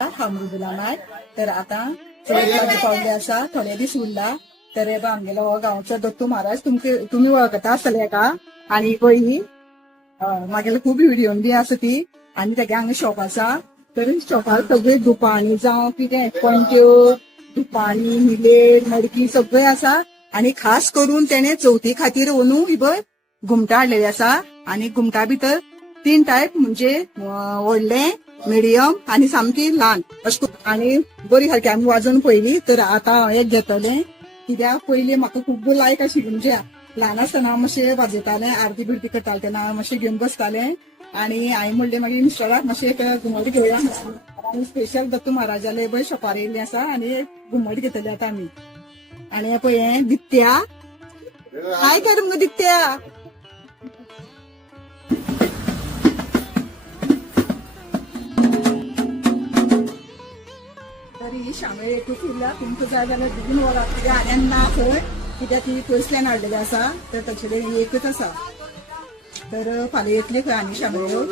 हा मृदुला नायक. तर आता चवथ पावले असा थोडे दीस उरला. तर आमगेलो हो गांवचो दत्तू महाराज तुम्ही वळखता आसतले का. आणि पळय मागेलो खूप व्हिडिओ बी आसा ती. आणि तेगे हांगा शॉप आसा. तर शॉपार सगळे दुपाणी जावं कितें पणट्यो दुपाणी मिलेर मडकी सगळे आसा. आणि खास करून तेणे चवथी खातीर ओनू इबर घुमटा हाडलेले आसा. आणि घुमटा भितर 3 टायप म्हणजे व्हडले मिडियम आणि सामकी ल्हान अशें. आणि बरी सारकी आमी वाजोवन पळयली. तर आता हांव एक घेतलें कित्याक पयलीं म्हाका खूब लायक आशिल्ली. म्हणजे ल्हान आसतना मातशें वाजयतालें आरती बिरती करतालें तेन्ना मातशें घेवन बसतालें. आणि हांवें म्हणलें मागीर मिस्टराक मातशें एक घुमट घेवया. आनी स्पेशल दत्तू महाराजाले पळय शॉपार येयल्लीं आसा. आनी एक घुमट घेतली आतां आमी. आणि पळय हें दित्या हाय कर मुगो दित्या. तर ही शामेळ एकूच उरल्या. तुमकां जाय जाल्यार बेगीन व्हरात कित्याक आनी ना थंय. कित्याक ती पयसल्यान हाडलेली आसा. तर तशें एकच आसा. तर फाल्यां येतली खंय आनी शामेळ्यो.